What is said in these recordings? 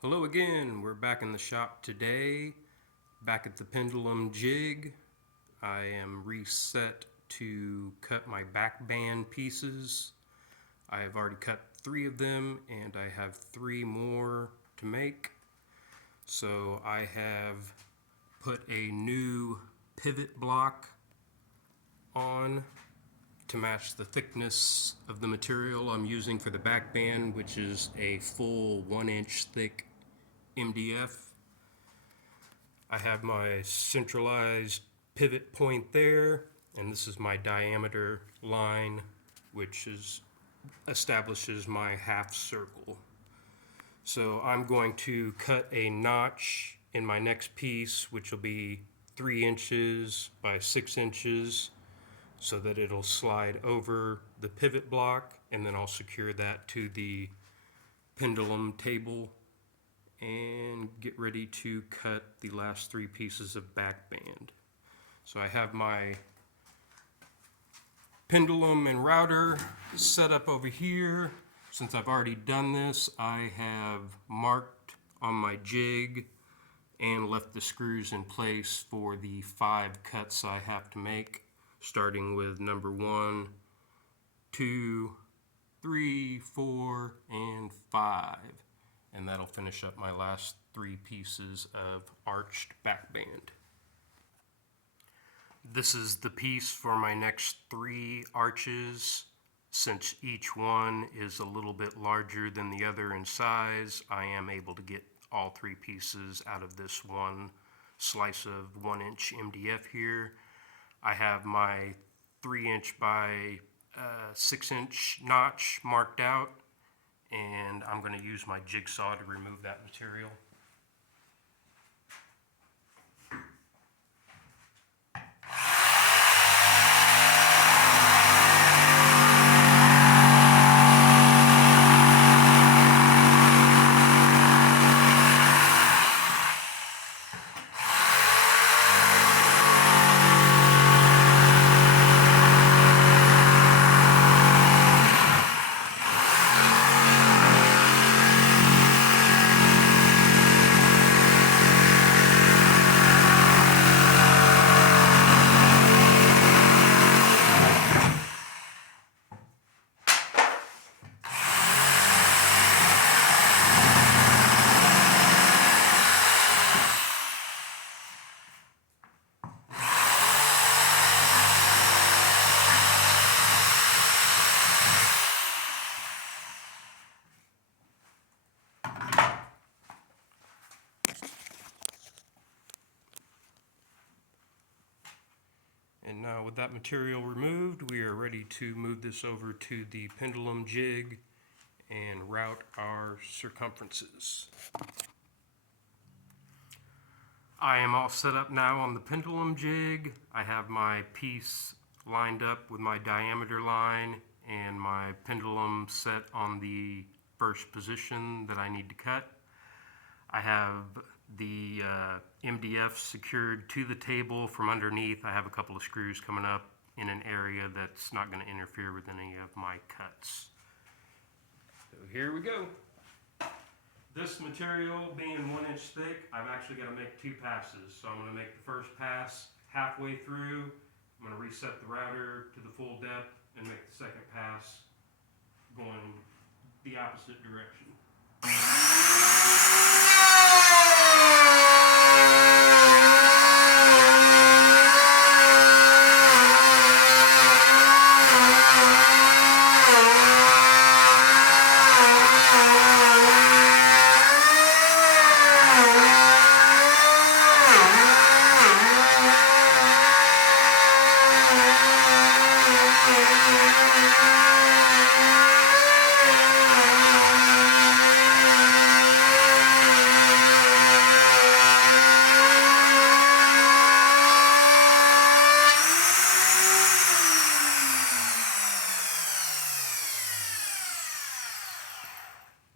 Hello again, we're back in the shop today, back at the pendulum jig. I am reset to cut my back band pieces. I have already cut 3 of them and I have 3 more to make. So I have put a new pivot block on to match the thickness of the material I'm using for the back band, which is a full 1-inch thick MDF. I have my centralized pivot point there, and this is my diameter line, which establishes my half circle. So I'm going to cut a notch in my next piece, which will be 3 inches by 6 inches, so that it'll slide over the pivot block, and then I'll secure that to the pendulum table and get ready to cut the last 3 pieces of back band. So I have my pendulum and router set up over here. Since I've already done this, I have marked on my jig and left the screws in place for the 5 cuts I have to make, starting with number 1, 2, 3, 4, and 5. And that'll finish up my last 3 pieces of arched back band. This is the piece for my next 3 arches. Since each one is a little bit larger than the other in size, I am able to get all 3 pieces out of this one slice of 1-inch MDF here. I have my 3-inch by 6-inch notch marked out, and I'm going to use my jigsaw to remove that material. And now with that material removed, we are ready to move this over to the pendulum jig and route our circumferences. I am all set up now on the pendulum jig. I have my piece lined up with my diameter line and my pendulum set on the first position that I need to cut. I have the MDF secured to the table from underneath. I have a couple of screws coming up in an area that's not going to interfere with any of my cuts. So here we go. This material being 1-inch thick, I've actually got to make 2 passes. So I'm going to make the first pass halfway through. I'm going to reset the router to the full depth and make the second pass going the opposite direction.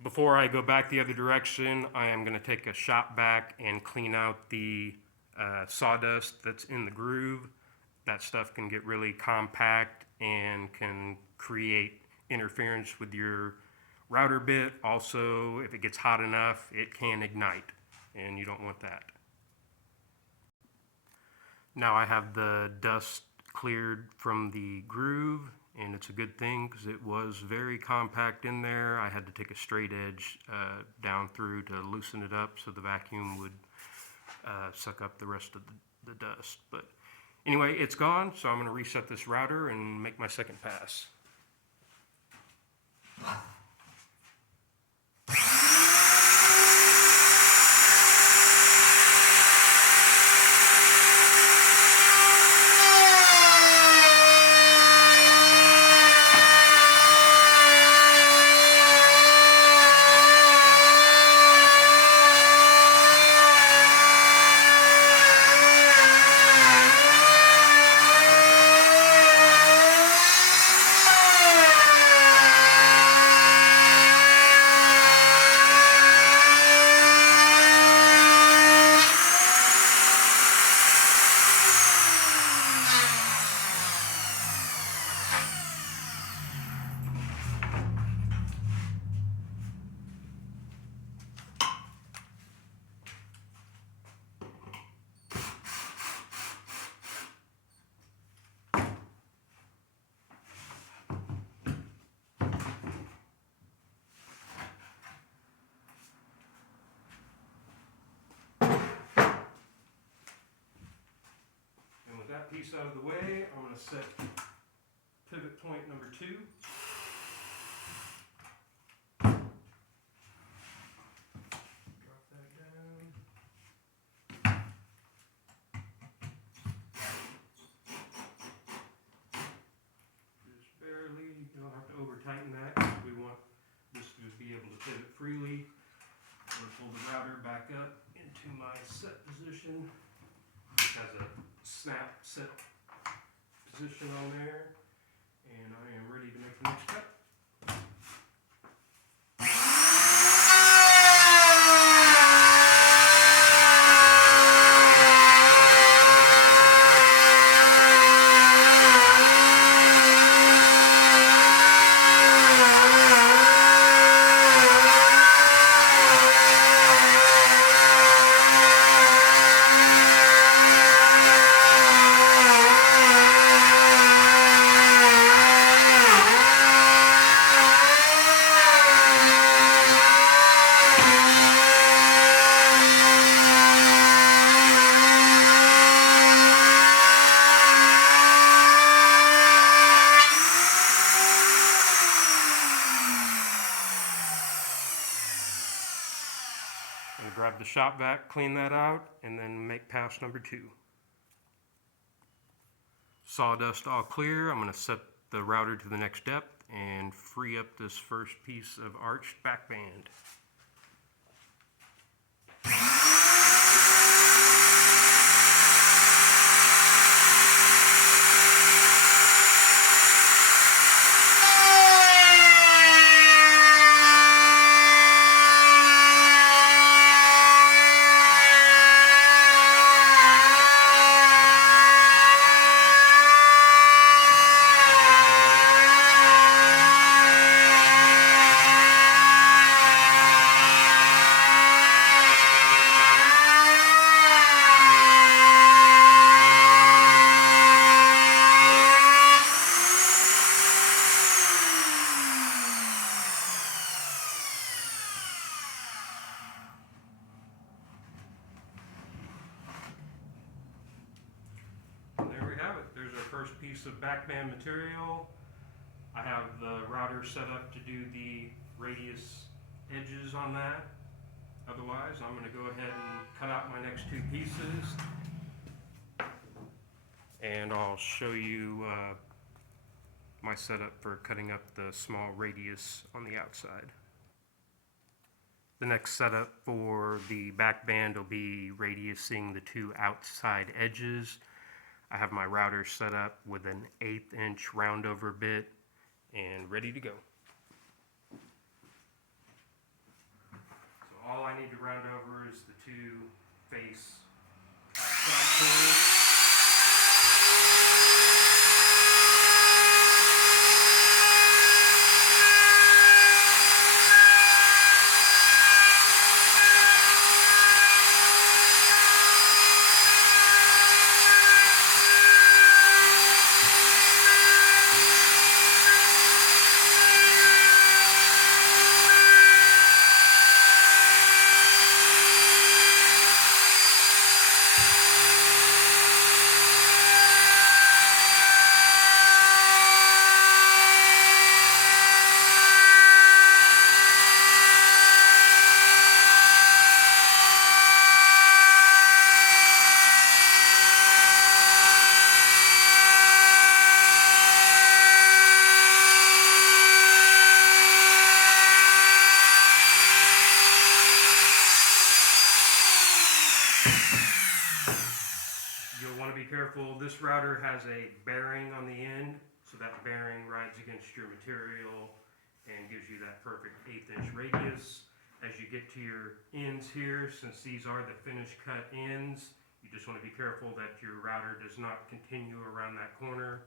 Before I go back the other direction, I am going to take a shop vac and clean out the sawdust that's in the groove. That stuff can get really compact and can create interference with your router bit. Also, if it gets hot enough, it can ignite, and you don't want that. Now I have the dust cleared from the groove, and it's a good thing because it was very compact in there. I had to take a straight edge down through to loosen it up so the vacuum would suck up the rest of the dust. But anyway, it's gone, so I'm going to reset this router and make my second pass. That piece out of the way, I'm going to set pivot point number 2. Drop that down. Just barely, you don't have to over tighten that because we want this to be able to pivot freely. I'm going to pull the router back up into my set position. It has a snap set position on there, and I am ready to make the next cut. Grab the shop vac, clean that out, and then make pass number 2. Sawdust all clear. I'm going to set the router to the next depth and free up this first piece of arched back band. First piece of backband material. I have the router set up to do the radius edges on that. Otherwise, I'm going to go ahead and cut out my next 2 pieces, and I'll show you my setup for cutting up the small radius on the outside. The next setup for the backband will be radiusing the 2 outside edges. I have my router set up with an 1/8 inch roundover bit and ready to go. So all I need to round over is the 2 face outside corners. careful. This router has a bearing on the end, so that bearing rides against your material and gives you that perfect 1/8 inch radius. As you get to your ends here, since these are the finished cut ends, you just want to be careful that your router does not continue around that corner.